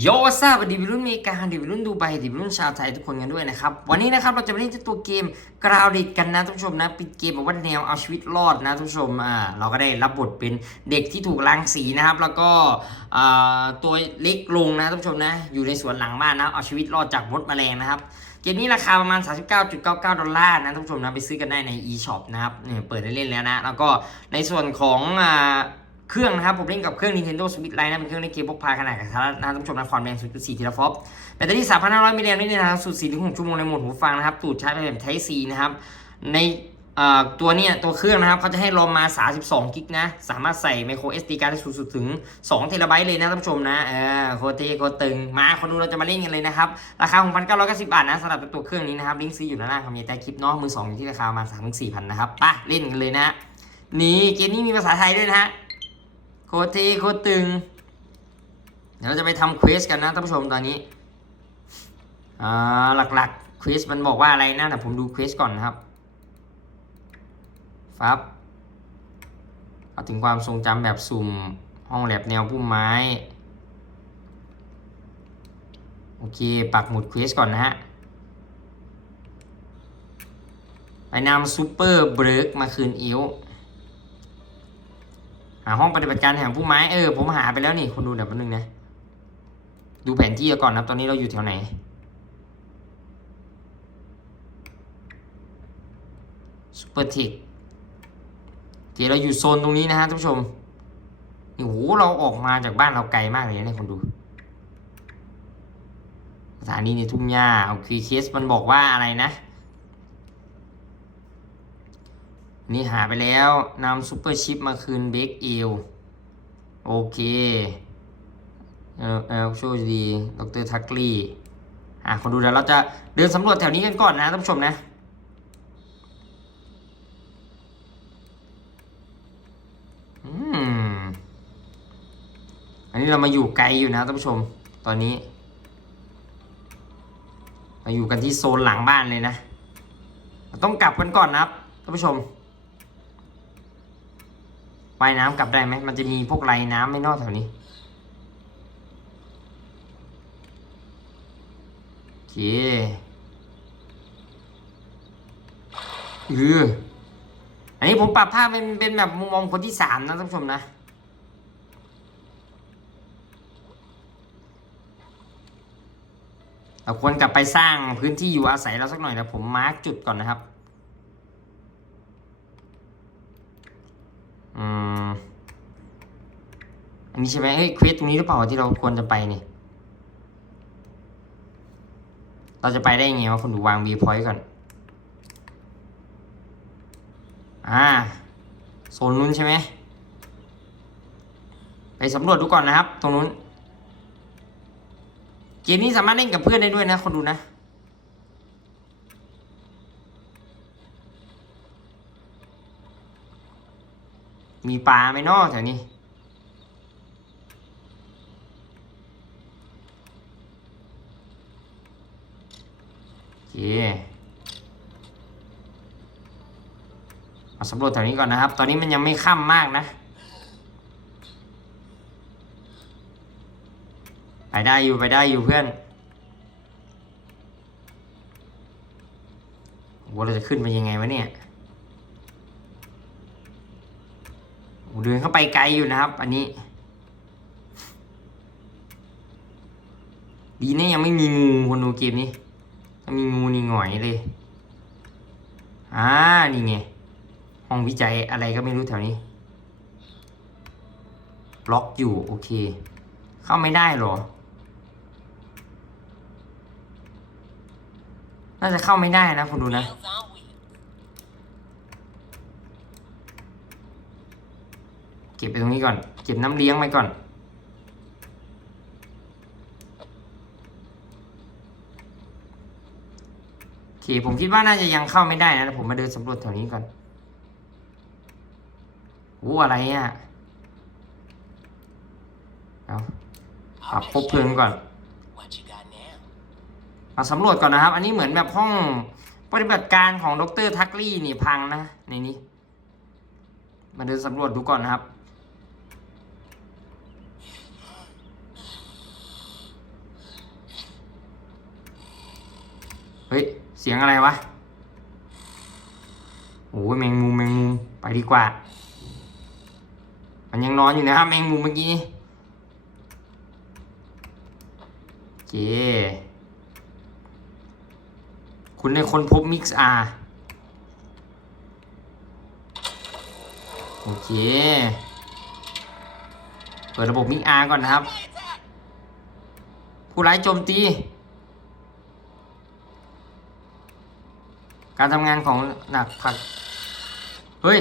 โยซาบดีวิรุ่นเมกาดีวิรุ่นดูไบดีวิรุ่นชาวไทยทุกคนกันด้วยนะครับ วันนี้นะครับเราจะมาเล่นตัวเกมกราวดิดกันนะทุกชมนะป็นเกมแบบว่าแนวเอาชีวิตรอดนะทุกชมอ่าเราก็ได้รับบทเป็นเด็กที่ถูกล้างสีนะครับ แล้วก็อ่าตัวเล็กลงนะทุกชมนะ อยู่ในสวนหลังบ้านนะเอาชีวิตรอดจากมดแมลงนะครับเกมนี้ราคาประมาณ 39.99 ดอลลาร์นะท่านผู้ชมนะไปซื้อกันได้ใน eShop นะครับเนี่ยเปิดได้เล่นแล้วนะแล้วก็ในส่วนของอ่า เครื่องนะครับ ผมเล่นกับเครื่อง Nintendo Switch Lite นะเป็นเครื่องเล่นเกมพกพาขนาดกระทัดรัดนะท่านผู้ชมนะความแรง0.4ทีละฟอปแบตเตอรี่ 3,500 มิลลิแอมป์นี่นะครับสูตร4-6ชั่วโมงในโหมดหูฟังนะครับตูดชาร์จแบบ Type C นะครับในตัวเนี้ยตัวเครื่องนะครับเขาจะให้รอมมา32กิกนะสามารถใส่ micro SD card ได้สูงสุดถึง2เทราไบต์เลยนะท่านผู้ชมนะเออโคตรเทโคตรตึงมาคนดูเราจะมาเล่นกันเลยนะครับ ราคา 6,990 บาทนะสำหรับตัวเครื่องนี้นะครับลิงก์ซื้ออยู่ด้านล่างคำนี้ใต้คลิปเนาะมือสองอยู่ที่ราคาประมาณ3-4พันนะครับไปเล่นกันเลยนะนี่เกมนี้มีภาษาไทยด้วยนะฮะ คตรเทโคตรตึง เดี๋ยวเราจะไปทำเควสกันนะท่านผู้ชมตอนนี้หลักๆเควสมันบอกว่าอะไรนะแต่ผมดูเควสก่อนนะครับฟับเอาถึงความทรงจำแบบสุ่มห้องแลบแนวพุ่มไม้ โอเค ปักหมุดเควสก่อนนะฮะ ไปนำซูเปอร์เบิร์กมาคืนอิว หาห้องปฏิบัติการแห่งพุ่มไม้เออผมหาไปแล้วนี่คุณดูเดี๋ยวแป๊บนึงนะดูแผนที่ก่อนนะตอนนี้เราอยู่แถวไหนซูเปอร์เทคโอเคเราอยู่โซนตรงนี้นะฮะท่านผู้ชมนี่โหเราออกมาจากบ้านเราไกลมากเลยนะเนี่ยคนดูสถานีในทุ่งหญ้าโอเคเคสมันบอกว่าอะไรนะ นี่หาไปแล้วนำซูเปอร์ชิปมาคืนเบคเอลโอเคเออเออโชคดีดรทักลี่อะคนดูเดี๋ยวเราจะเดินสำรวจแถวนี้กันก่อนนะท่านผู้ชมนะอืมอันนี้เรามาอยู่ไกลอยู่นะท่านผู้ชม ตอนนี้เราอยู่กันที่โซนหลังบ้านเลยนะ ต้องกลับกันก่อนนะครับท่านผู้ชม ว่ายน้ำกลับได้ไหมมันจะมีพวกไรน้ำไม่นอกแถวนี้โอเคอืออันนี้ผมปรับภาพเป็นเป็นแบบมุมมองคนที่สามนะท่านผู้ชมนะเราควรกลับไปสร้างพื้นที่อยู่อาศัยเราสักหน่อยนะผมมาร์กจุดก่อนนะครับ อืมอันนี้ใช่ไหมเฮ้ยเควสตรงนี้หรือเปล่าที่เราควรจะไปเนี่ย เราจะไปได้ยังไงวะคุณดูวาง V point ก่อน อ่า โซนนู้นใช่ไหม ไปสำรวจดูก่อนนะครับ ตรงนู้น เกมนี้สามารถเล่นกับเพื่อนได้ด้วยนะคนดูนะ มีปลาไหมนอกแถวนี้ โอเคมาสำรวจแถวนี้ก่อนนะครับ ตอนนี้มันยังไม่ค่ำมากนะ ไปได้อยู่ไปได้อยู่เพื่อนว่าเราจะขึ้นไปยังไงวะเนี่ยโอ้ เดินเข้าไปไกลอยู่นะครับ อันนี้ ดีเนี่ยยังไม่มีงูคนดูเกมนี้ถ้ามีงูนี่หงอยเลยอ่านี่ไง ห้องวิจัยอะไรก็ไม่รู้แถวนี้ล็อกอยู่โอเค เข้าไม่ได้หรอ น่าจะเข้าไม่ได้นะคุณดูนะ ก็บไปตรงนี้ก่อน เก็บน้ำเลี้ยงไว้ก่อน โอเค ผมคิดว่าน่าจะยังเข้าไม่ได้นะผมมาเดินสำรวจแถวนี้ก่อนโอ้อะไรอะ เอาปรับคบเพลิงก่อนมาสำรวจก่อนนะครับ อันนี้เหมือนแบบห้องปฏิบัติการของดรทักลี่นี่พังนะในนี้ มาเดินสำรวจดูก่อนนะครับ ฮ้ย เสียงอะไรวะ โอ้ยแมงมุมแมงมุมไปดีกว่า มันยังนอนอยู่นะครับแมงมุมเมื่อกี้นี่โอเคคุณได้ค้นพบมิกซ์อาโอเค เปิดระบบมิกอาก่อนนะครับ ผู้ร้ายโจมตี การทำงานของหนักผัก เฮ้ย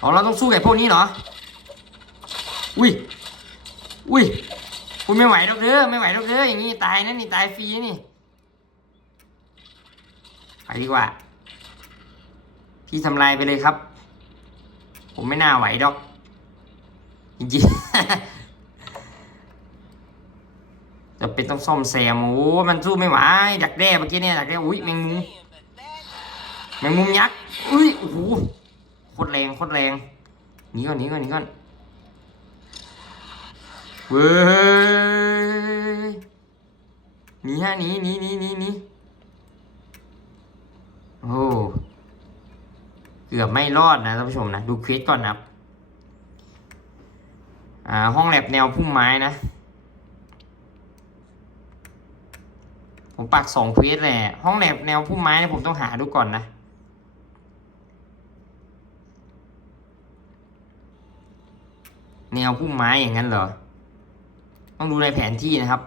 ของเราต้องสู้กับพวกนี้เหรอ อุ้ย อุ้ยคุณไม่ไหวหรอกเด้อไม่ไหวหรอกเด้ออย่างนี้ตายนะนี่ตายฟรีนี่ไปดีกว่า พี่ทำลายไปเลยครับ ผมไม่น่าไหวดอกจริงจะเป็นต้องซ่อมแซมโอ้มันสู้ไม่ไหวดักแด้เมื่อกี้เนี่ยดักแด้อุ้ยแมงมุม แมงมุมยักษ์อุ้ยโอ้โหโคตรแรงโคตรแรงหนีก่อนหนีก่อนหนีก่อนเว้ยหนีฮะหนีหนีหนีหนีหนีโอ้เกือบไม่รอดนะท่านผู้ชมนะ ดูเควสก่อนนะครับอ่าห้องแลบแนวพุ่มไม้นะ ผมปักสองเควสแหละห้องแลบแนวพุ่มไม้เนี่ยผมต้องหาดูก่อนนะ แนวพุ่มไม้อย่างนั้นเหรอ ต้องดูในแผนที่นะครับ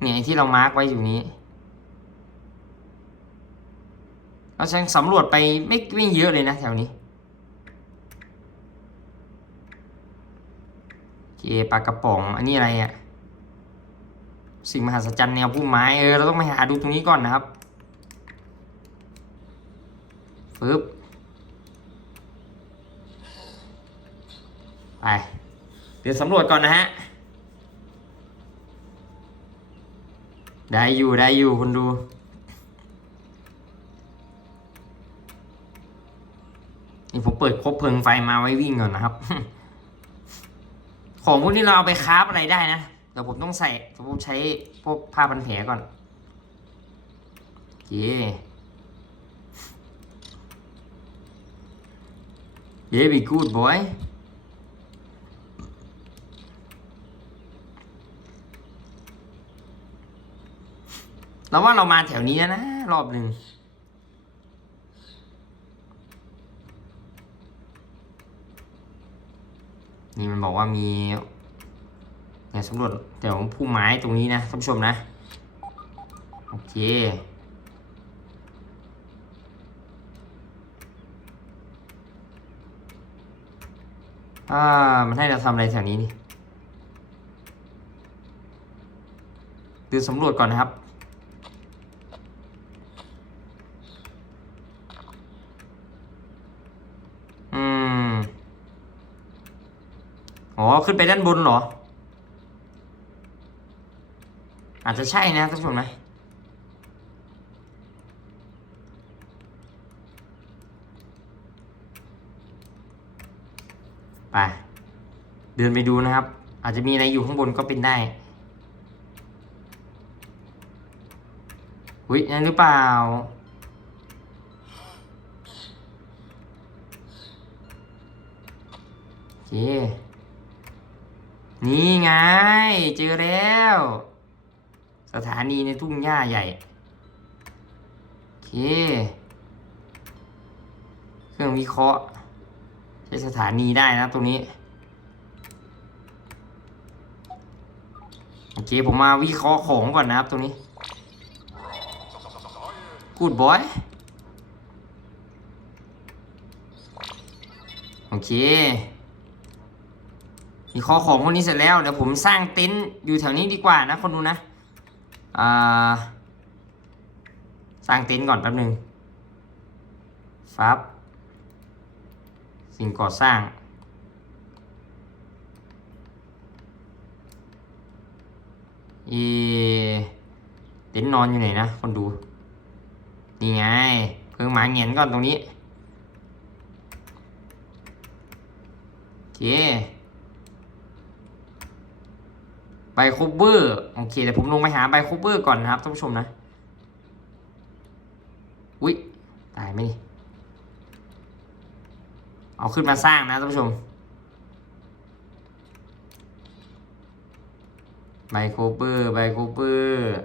เนี่ยที่เรามาร์กไว้อยู่นี้เราใช้สำรวจไปไม่ไม่เยอะเลยนะแถวนี้เคปลากระป๋อง อันนี้อะไรอะ่ะ สิ่งมหัศจรรย์แนวพุ่มไม้ เออ เราต้องไปหาดูตรงนี้ก่อนนะครับฟึบ ไปเดี๋ยวสำรวจก่อนนะฮะ ได้อยู่ได้อยู่คุณดู นี่ผมเปิดคบเพลิงไฟมาไว้วิ่งก่อนนะครับ ของพวกนี้เราเอาไปคราฟอะไรได้นะเดี๋ยวผมต้องใส่ผมใช้พวกผ้าพันแผลก่อนโอเคเย้ be good boy เราว่าเรามาแถวนี้นะ รอบหนึ่งนี่มันบอกว่ามีเนี่ยสำรวจแถวพุ่มไม้ตรงนี้นะท่านผู้ชมนะ โอเคอ่ามันให้เราทำอะไรแถวนี้นี่ดูสำรวจก่อนนะครับ อืม อ๋อ ขึ้นไปด้านบนเหรอ อาจจะใช่นะท่านผู้ชมนะไป เดินไปดูนะครับ อาจจะมีอะไรอยู่ข้างบนก็เป็นได้หุยนั่นหรือเปล่า โอเค นี่ไง เจอแล้ว สถานีในทุ่งหญ้าใหญ่ โอเค เครื่องวิเคราะห์ ใช้สถานีได้นะตรงนี้ โอเค ผมมาวิเคราะห์ของก่อนนะครับตรงนี้กูดบอยโอเค วิเคราะห์ของพวกนี้เสร็จแล้วเดี๋ยวผมสร้างเต็นท์อยู่แถวนี้ดีกว่านะคนดูนะอ่าสร้างเต็นท์ก่อนแป๊บหนึ่งฟับ สิ่งก่อสร้าง เอเต็นท์นอนอยู่ไหนนะคนดู นี่ไง เพิ่งหมาเงียนก่อนตรงนี้โอเค ม ใบโคเบอร์โอเคเดี๋ยวผมลงไปหาใบโคเบอร์ก่อนนะครับท่านผู้ชมนะ อุ๊ย ตายไหมนี่ เอาขึ้นมาสร้างนะท่านผู้ชมใบโคเปอร์ใบโคเปอร์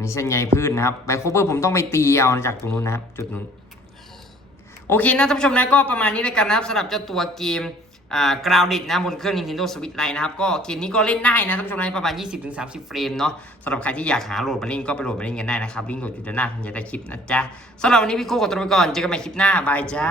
นี่เส้นใยพืชนะครับใบโคเปอร์ผมต้องไปตีเอาจากตรงนู้นนะครับ จุดนู้น โอเคนะท่านผู้ชมนะก็ประมาณนี้เลยกันนะครับสำหรับเจ้าตัวเกม กราวดิดนะบนเครื่อง Nintendo Switch Lite นะครับ ก็เกมนี้ก็เล่นได้นะท่านผู้ชมนะประมาณ 20-30 เฟรมเนาะสำหรับใครที่อยากหาโหลดมาเล่นก็ไปโหลดมาเล่นกันได้นะครับลิงก์โหลดอยู่ด้านหน้าของใต้คลิปนะจ๊ะสำหรับวันนี้พี่โก้ขอตัวไปก่อนเจอกันใหม่คลิปหน้าบายจ้า